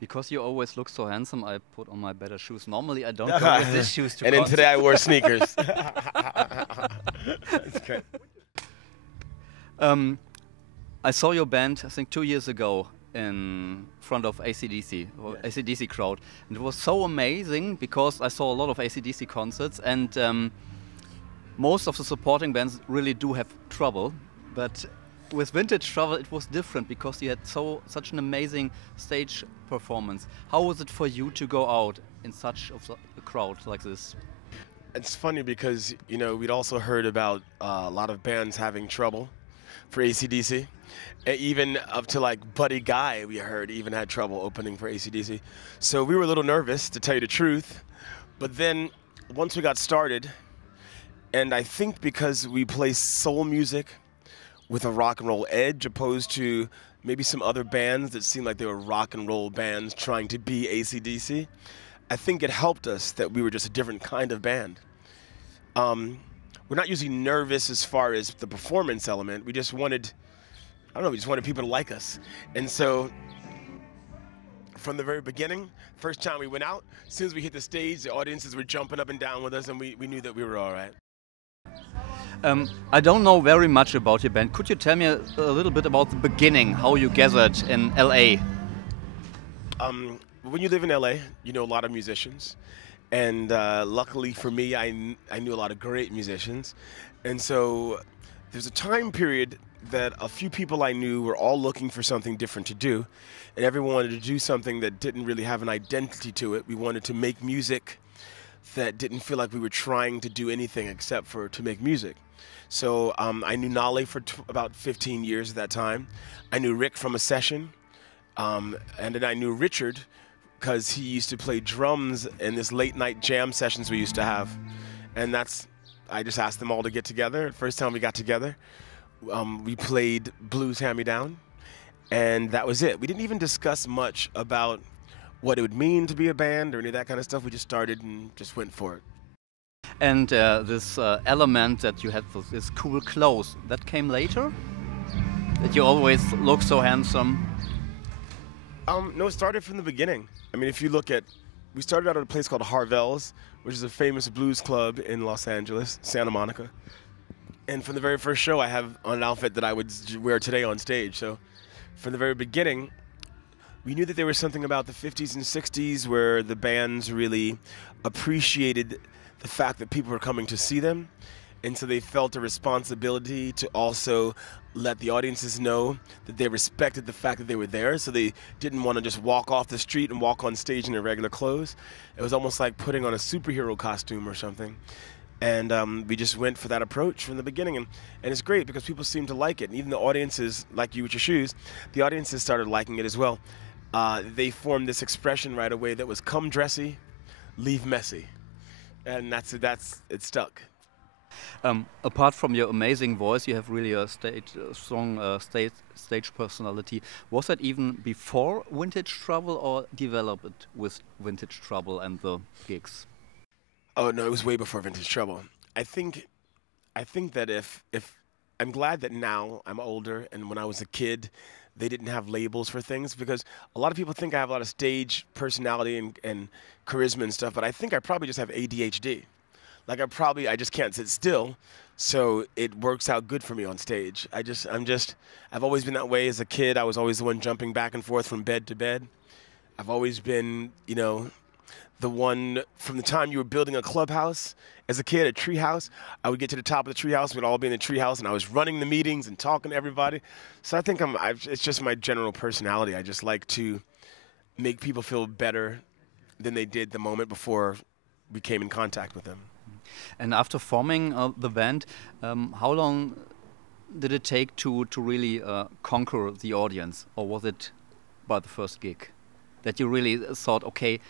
Because you always look so handsome, I put on my better shoes. Normally, I don't go with these shoes to And then today I wore sneakers. It's great. I saw your band, I think 2 years ago, in front of AC/DC, or Yes. AC/DC crowd. And it was so amazing because I saw a lot of AC/DC concerts, and most of the supporting bands really do have trouble. But with Vintage Trouble, it was different because you had such an amazing stage performance. How was it for you to go out in such a crowd like this? It's funny because, you know, we'd also heard about a lot of bands having trouble for AC/DC. Even up to like Buddy Guy, we heard, even had trouble opening for AC/DC. So we were a little nervous, to tell you the truth. But then once we got started, and I think because we play soul music with a rock and roll edge, opposed to maybe some other bands that seemed like they were rock and roll bands trying to be AC/DC, I think it helped us that we were just a different kind of band. We're not usually nervous as far as the performance element. We just wanted, I don't know, we just wanted people to like us. And so from the very beginning, first time we went out, as soon as we hit the stage, the audiences were jumping up and down with us, and we knew that we were all right. I don't know very much about your band. Could you tell me a little bit about the beginning, how you gathered in LA? When you live in LA, you know a lot of musicians. And luckily for me, I knew a lot of great musicians. And so there's a time period that a few people I knew were all looking for something different to do. And everyone wanted to do something that didn't really have an identity to it. We wanted to make music that didn't feel like we were trying to do anything except for to make music. So I knew Nale for about 15 years at that time. I knew Rick from a session. And then I knew Richard because he used to play drums in this late night jam sessions we used to have. And I just asked them all to get together. First time we got together, we played Blues Hand-Me-Down, and that was it. We didn't even discuss much about what it would mean to be a band or any of that kind of stuff. We just started and just went for it. And this element that you had for this cool clothes, that came later? That you always look so handsome? No, it started from the beginning. I mean, if you look at, we started out at a place called Harvell's, which is a famous blues club in Los Angeles, Santa Monica. And from the very first show, I have an outfit that I would wear today on stage. So from the very beginning, we knew that there was something about the 50s and 60s where the bands really appreciated the fact that people were coming to see them. And so they felt a responsibility to also let the audiences know that they respected the fact that they were there. So they didn't want to just walk off the street and walk on stage in their regular clothes. It was almost like putting on a superhero costume or something. And we just went for that approach from the beginning. And it's great because people seem to like it. And even the audiences, like you with your shoes, the audiences started liking it as well. They formed this expression right away that was, come dressy, leave messy. And it stuck. Apart from your amazing voice, you have really a strong stage personality. Was that even before Vintage Trouble or developed with Vintage Trouble and the gigs? Oh no, it was way before Vintage Trouble. I think that if I'm glad that now I'm older, and when I was a kid, they didn't have labels for things, because a lot of people think I have a lot of stage personality and charisma and stuff, but I think I probably just have ADHD. Like I just can't sit still, so it works out good for me on stage. I've always been that way as a kid. I was always the one jumping back and forth from bed to bed. I've always been, you know, the one from the time you were building a clubhouse as a kid, a tree house. I would get to the top of the tree house, we'd all be in the tree house, and I was running the meetings and talking to everybody. So I think it's just my general personality. I just like to make people feel better than they did the moment before we came in contact with them. And after forming the band, how long did it take to really conquer the audience? Or was it by the first gig that you really thought, okay,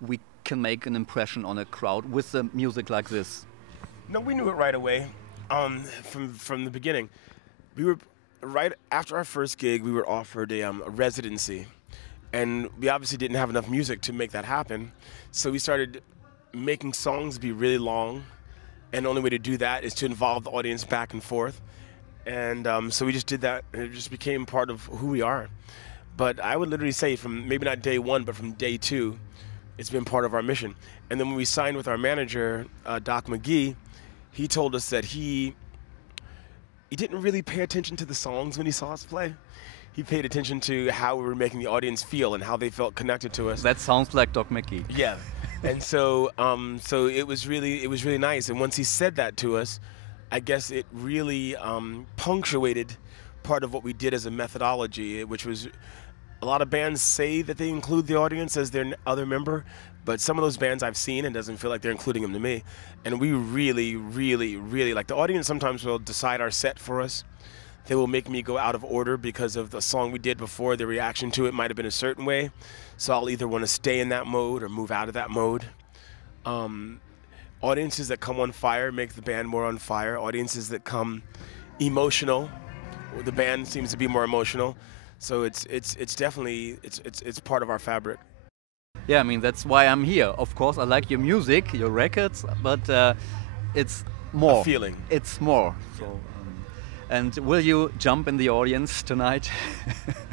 we can make an impression on a crowd with the music like this? No, we knew it right away. From the beginning. We were right after our first gig, we were offered a residency. And we obviously didn't have enough music to make that happen. So we started making songs be really long, and the only way to do that is to involve the audience back and forth. And so we just did that, and it just became part of who we are. But I would literally say from maybe not day one, but from day two, it's been part of our mission. And then when we signed with our manager, Doc McGee, he told us that he didn't really pay attention to the songs when he saw us play. He paid attention to how we were making the audience feel and how they felt connected to us. That sounds like Doc McGee. Yeah. And so it was really nice. And once he said that to us, I guess it really punctuated part of what we did as a methodology, which was a lot of bands say that they include the audience as their other member, but some of those bands I've seen, it doesn't feel like they're including them to me. And we really, really, really, like the audience sometimes will decide our set for us. They will make me go out of order because of the song we did before. The reaction to it might have been a certain way. So I'll either want to stay in that mode or move out of that mode. Audiences that come on fire make the band more on fire. Audiences that come emotional, the band seems to be more emotional. So it's definitely it's part of our fabric. Yeah, I mean, that's why I'm here. Of course, I like your music, your records, but it's more. A feeling. It's more. So, and will you jump in the audience tonight?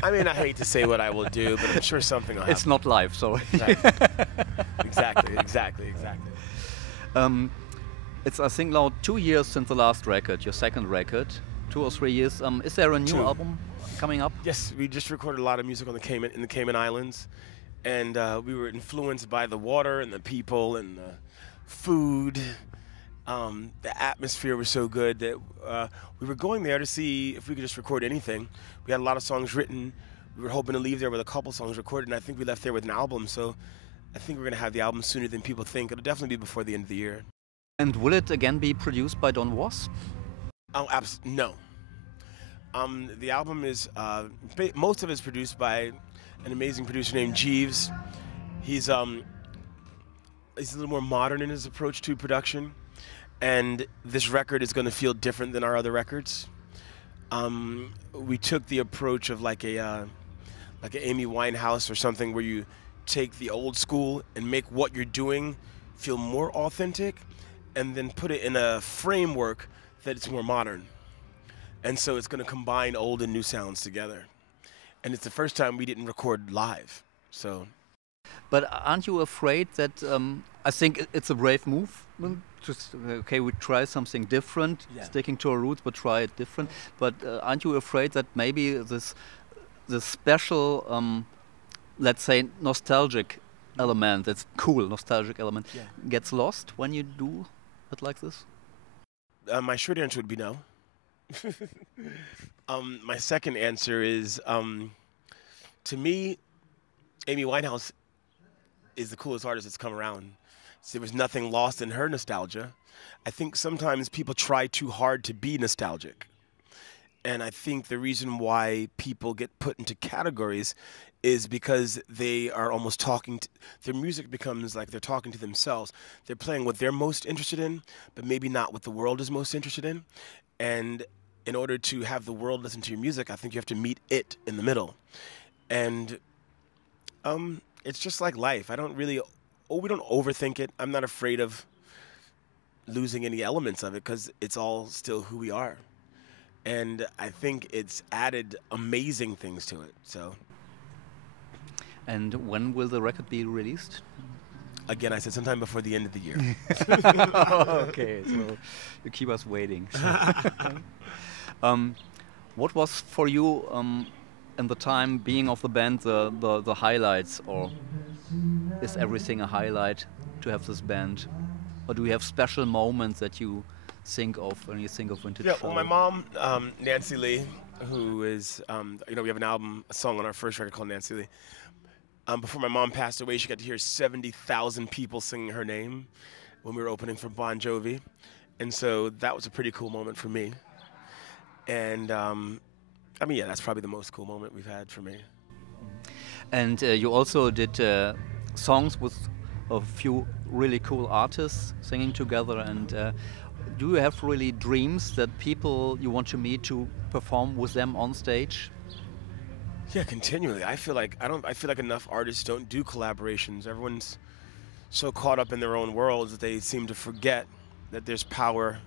I mean, I hate to say what I will do, but I'm sure something will happen. It's not live, so. Exactly. It's, I think, now 2 years since the last record, your second record. 2 or 3 years. Is there a new album coming up? Yes, we just recorded a lot of music on in the Cayman Islands. And we were influenced by the water and the people and the food. The atmosphere was so good that we were going there to see if we could just record anything. We had a lot of songs written. We were hoping to leave there with a couple songs recorded, and I think we left there with an album. So I think we're going to have the album sooner than people think. It'll definitely be before the end of the year. And will it again be produced by Don Was? Oh, no. The album is, most of it is produced by an amazing producer named Jeeves. He's a little more modern in his approach to production. And this record is going to feel different than our other records. We took the approach of like a Amy Winehouse or something, where you take the old school and make what you're doing feel more authentic, and then put it in a framework that it's more modern. And so it's going to combine old and new sounds together. And it's the first time we didn't record live. So. But aren't you afraid that, I think it's a brave move? Just, okay, we try something different, sticking to our roots, but try it different. But aren't you afraid that maybe this special, let's say, nostalgic element, that's cool, nostalgic element, gets lost when you do it like this? My short answer would be no. My second answer is, to me, Amy Winehouse is the coolest artist that's come around. There was nothing lost in her nostalgia. I think sometimes people try too hard to be nostalgic. And I think the reason why people get put into categories is because they are almost talking to, their music becomes like they're talking to themselves. They're playing what they're most interested in, but maybe not what the world is most interested in. And in order to have the world listen to your music, I think you have to meet it in the middle. And it's just like life. We don't overthink it. I'm not afraid of losing any elements of it because it's all still who we are. And I think it's added amazing things to it. So. And when will the record be released? Again, I said sometime before the end of the year. Okay, so you keep us waiting. What was for you in the time being of the band the highlights, or is everything a highlight to have this band? Or do you have special moments that you think of when you think of Vintage Trouble? Well, my mom, Nancy Lee, who is, we have a song on our first record called Nancy Lee. Before my mom passed away, she got to hear 70,000 people singing her name when we were opening for Bon Jovi. And so that was a pretty cool moment for me. And, that's probably the most cool moment we've had for me. And you also did songs with a few really cool artists singing together. And do you have really dreams that people you want to meet to perform with them on stage? Yeah, continually. I feel like enough artists don't do collaborations. Everyone's so caught up in their own worlds that they seem to forget that there's power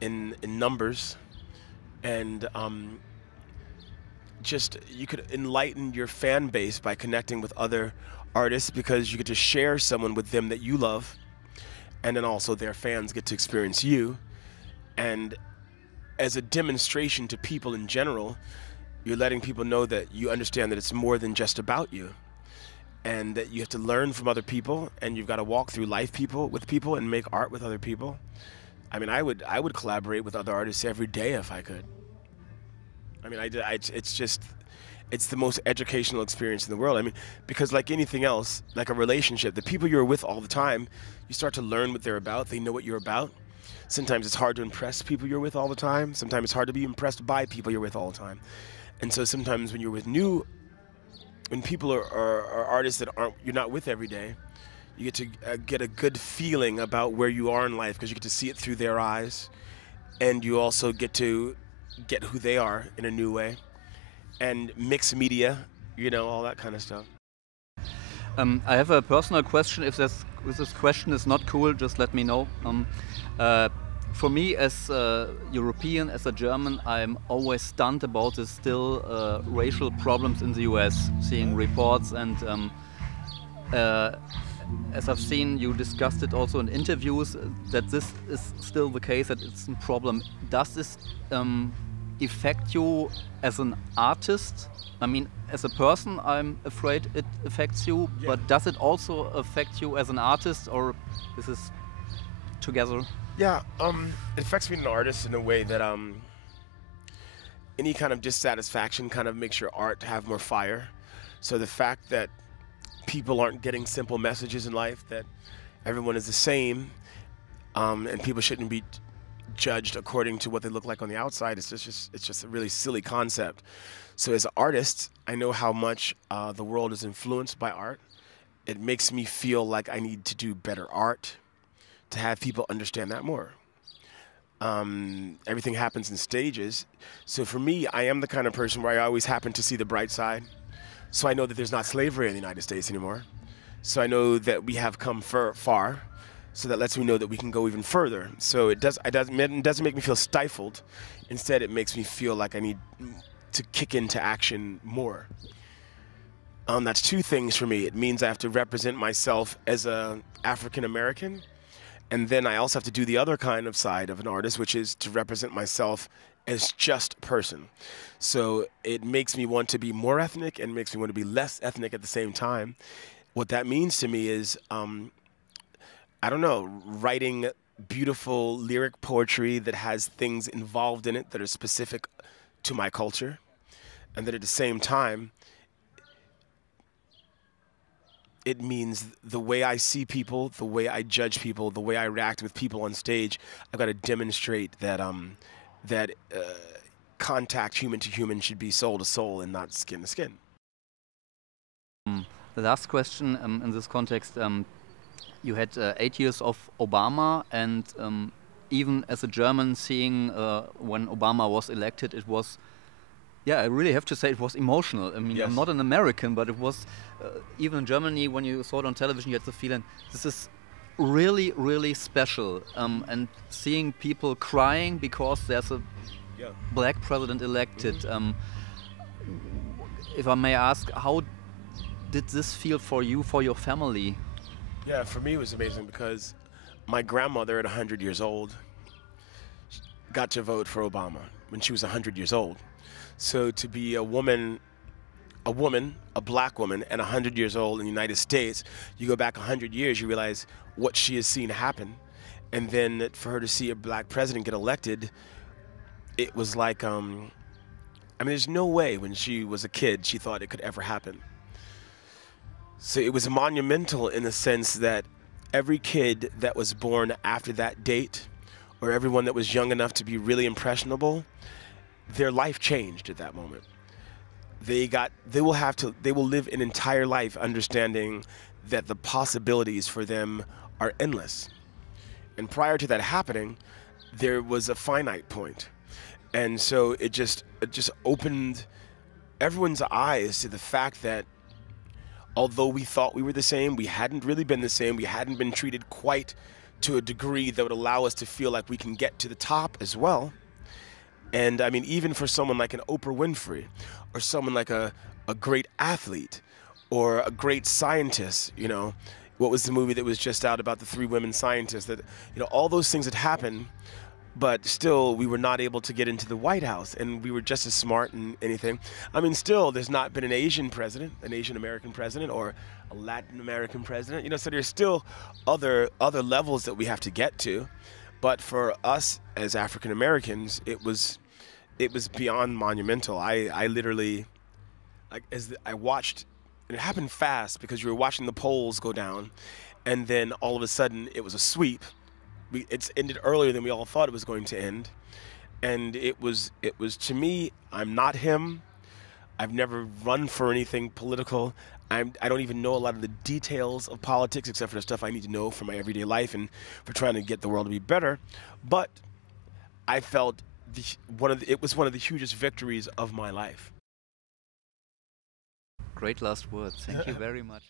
in numbers. And you could enlighten your fan base by connecting with other artists, because you get to share someone with them that you love, and then also their fans get to experience you. And as a demonstration to people in general, you're letting people know that you understand that it's more than just about you, and that you have to learn from other people, and you've got to walk through life with people and make art with other people. I mean, I would collaborate with other artists every day if I could. I mean, it's the most educational experience in the world. I mean, because like anything else, like a relationship, the people you're with all the time, you start to learn what they're about. They know what you're about. Sometimes it's hard to impress people you're with all the time. Sometimes it's hard to be impressed by people you're with all the time. And so sometimes when you're with when people are artists that you're not with every day, you get to get a good feeling about where you are in life, because you get to see it through their eyes, and you also get to get who they are in a new way, and mix media, you know, all that kind of stuff. I have a personal question. If this question is not cool, just let me know. For me, as a European, as a German, I'm always stunned about the still racial problems in the US, seeing reports, and as I've seen, you discussed it also in interviews, that this is still the case, that it's a problem. Does this affect you as an artist? I mean, as a person, I'm afraid it affects you, yeah. But does it also affect you as an artist, or is this together? Yeah, it affects me as an artist in a way that any kind of dissatisfaction kind of makes your art have more fire. So the fact that people aren't getting simple messages in life, that everyone is the same, and people shouldn't be judged according to what they look like on the outside, it's just a really silly concept. So as an artist, I know how much the world is influenced by art. It makes me feel like I need to do better art to have people understand that more. Everything happens in stages. So for me, I am the kind of person where I always happen to see the bright side. So I know that there's not slavery in the United States anymore. So I know that we have come far. So that lets me know that we can go even further. So it doesn't make me feel stifled. Instead, it makes me feel like I need to kick into action more. That's two things for me. It means I have to represent myself as an African American, and then I also have to do the other kind of side of an artist, which is to represent myself as just a person. So it makes me want to be more ethnic and makes me want to be less ethnic at the same time. What that means to me is, I don't know, writing beautiful lyric poetry that has things involved in it that are specific to my culture, and that at the same time, it means the way I see people, the way I judge people, the way I react with people on stage, I've got to demonstrate that contact human to human should be soul to soul and not skin to skin. The last question in this context, you had 8 years of Obama, and even as a German, seeing when Obama was elected, it was, yeah, I really have to say it was emotional. I mean, yes. I'm not an American, but it was, even in Germany, when you saw it on television, you had the feeling, this is really, really special. And seeing people crying because there's a black president elected. If I may ask, how did this feel for you, for your family? Yeah, for me it was amazing because my grandmother at 100 years old got to vote for Obama when she was 100 years old. So to be a woman, a black woman, and 100 years old in the United States, you go back 100 years, you realize what she has seen happen. And then for her to see a black president get elected, it was like, I mean, there's no way when she was a kid she thought it could ever happen. So it was monumental in the sense that every kid that was born after that date, or everyone that was young enough to be really impressionable, their life changed at that moment. They will live an entire life understanding that the possibilities for them are endless. And prior to that happening, there was a finite point. And so it just opened everyone's eyes to the fact that although we thought we were the same, we hadn't really been the same. We hadn't been treated quite to a degree that would allow us to feel like we can get to the top as well. And I mean, even for someone like an Oprah Winfrey, or someone like a great athlete or a great scientist, you know. What was the movie that was just out about the 3 women scientists? That, you know, all those things had happened, but still we were not able to get into the White House, and we were just as smart and anything. I mean, still there's not been an Asian president, an Asian American president, or a Latin American president, you know, so there's still other levels that we have to get to. But for us as African Americans, it was beyond monumental. I literally, like, I watched, and it happened fast because you were watching the polls go down, and then all of a sudden it was a sweep. It's ended earlier than we all thought it was going to end, and it was to me. I'm not him. I've never run for anything political. I don't even know a lot of the details of politics except for the stuff I need to know for my everyday life and for trying to get the world to be better. But I felt it was one of the hugest victories of my life. Great last words. Thank you very much.